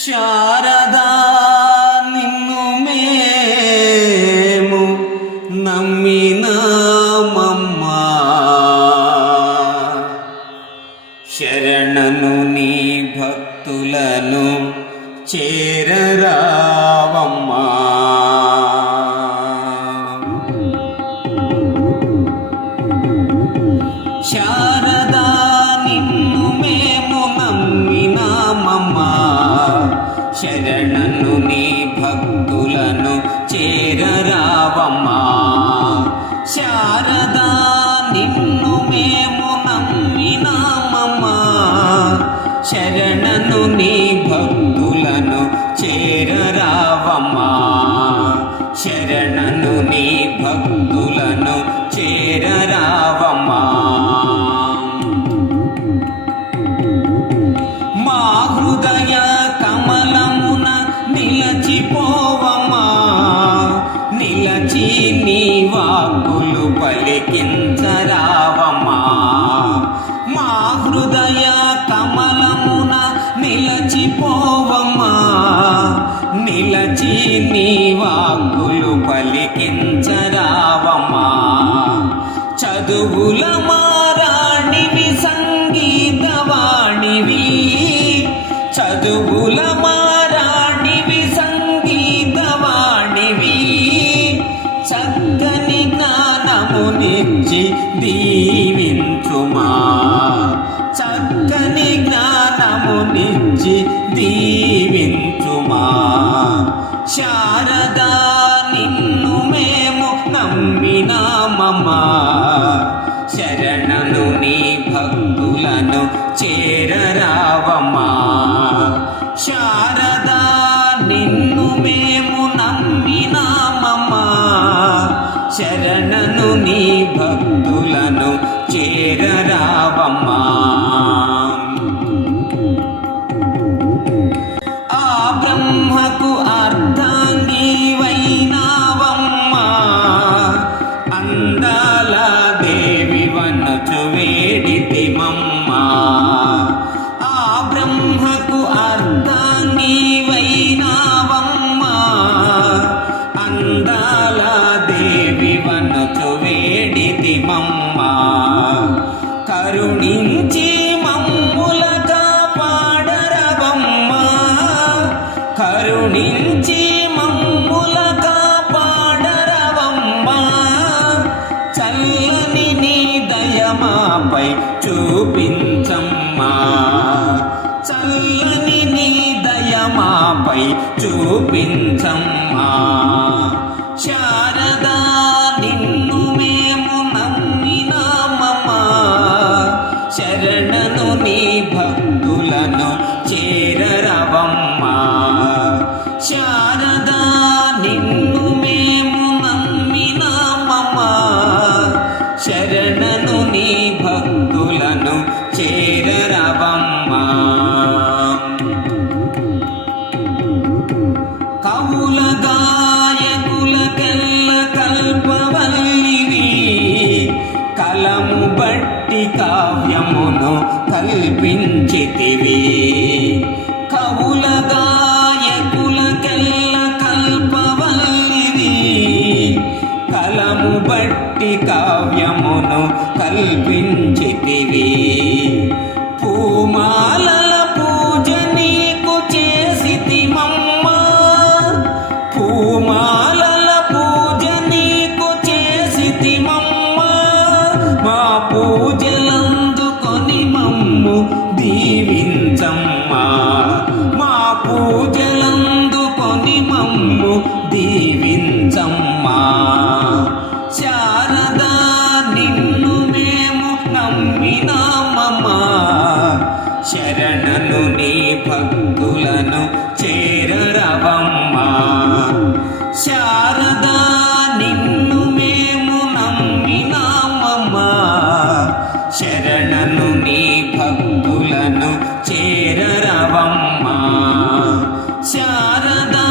శారదా నిన్ను మేము నమ్మినామమ్మా, శరణను నీ భక్తులను చేరరావమ్మా. శారదా నిన్ను మేము నమ్మినామమ్మా, శరణను నీ భక్తులను చేరరావమ్మా. శారదా నిన్ను మేము నమ్మినామమ్మా, శరణను నీ భక్తులను చేరరావమ్మా. శరణను నీ భక్తులను చేరరావమ్మా. మా హృదయ కమలమున నిలచిపోవమ్మా, నిలచి నీ వాక్కులు పలికించరావమ్మా. మా హృదయ కమలమున నిలచిపోవమ్మా, నిలచి నీ వాక్కులు పలికించరావమ్మా. చదువుల మారాణివి సంగీతవాణివి, చదువుల మారాణివి సంగీతవాణివి, చక్కని జ్ఞానమునిచ్చి దీవించుమా. చక్కని జ్ఞానమునిచ్చి దీవించుమా. శారదా నిన్ను మేము నమ్మినామమ్మా, శరణను నీ భక్తులను చేరరావమ్మా. శారదా నిన్ను మేము నమ్మినామమ్మా, శరణను నీ భక్తులను చేరరావమ్మా. ఆ బ్రహ్మకు అర్ధాంగివైనావమ్మా, అందాల దేవి వనచు వేడితిమమ్మా. ఆ బ్రహ్మకు అర్ధాంగివైనావమ్మా, అందాల దేవి వనచు వేడితిమమ్మా. కరుణించి మమ్ముల కాపాడరవమ్మా, కరుణించి మమ్ముల కాపాడరవమ్మా. చల్లని నీ దయమాపై చూపించమ్మా, చల్లని నీ దయమాపై చూపించమ్మా. శారదా నిన్ను మేము నమ్మినామమ్మా, శరణను నీ భక్తులను చేరరవమ్మా. శారదా నిన్ను మేము నమ్మినామమ్మా, శరణను నీ భక్తులను చేరరవమ్మా. కవుల గాయకులకెల్ల కల్పవల్లివి, కలము బట్టి కావ్యమును కల్పించితివి. కవుల గాయకులకెల్ల కల్పవల్లివి, కలము బట్టి కావ్యమును కల్పించితివి. పూమాలల పూజ నీకు చేసితిమమ్మా, పూమాలల పూజ నీకు చేసితిమమ్మా. మా పూజలందుకొని మమ్ము దీవించమ్మా, మా పూజలందుకొని మమ్ము దీవించమ్మా. శారదా నిన్ను మేము నమ్మినామమ్మా, శరణను నీ భక్తులను చేరరవమ్మా. శారదా నిన్ను మేము నమ్మినామమ్మా, శరణను నీ భక్తులను చేరరవమ్మా. శారదా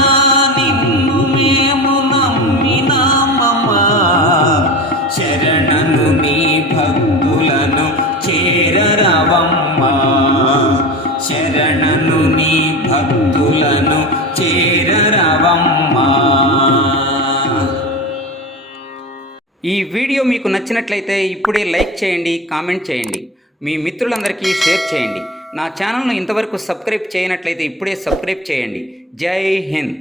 నిన్ను మేము నమ్మినామమ్మా, శరణను నీ భక్తులను చేరరవమ్మా. శరణను నీ భక్తులను చేరరవమ్మా. ఈ వీడియో మీకు నచ్చినట్లయితే ఇప్పుడే లైక్ చేయండి, కామెంట్ చేయండి, మీ మిత్రులందరికీ షేర్ చేయండి. నా ఛానల్ను ఇంతవరకు సబ్స్క్రైబ్ చేయనట్లయితే ఇప్పుడే సబ్స్క్రైబ్ చేయండి. జై హింద్.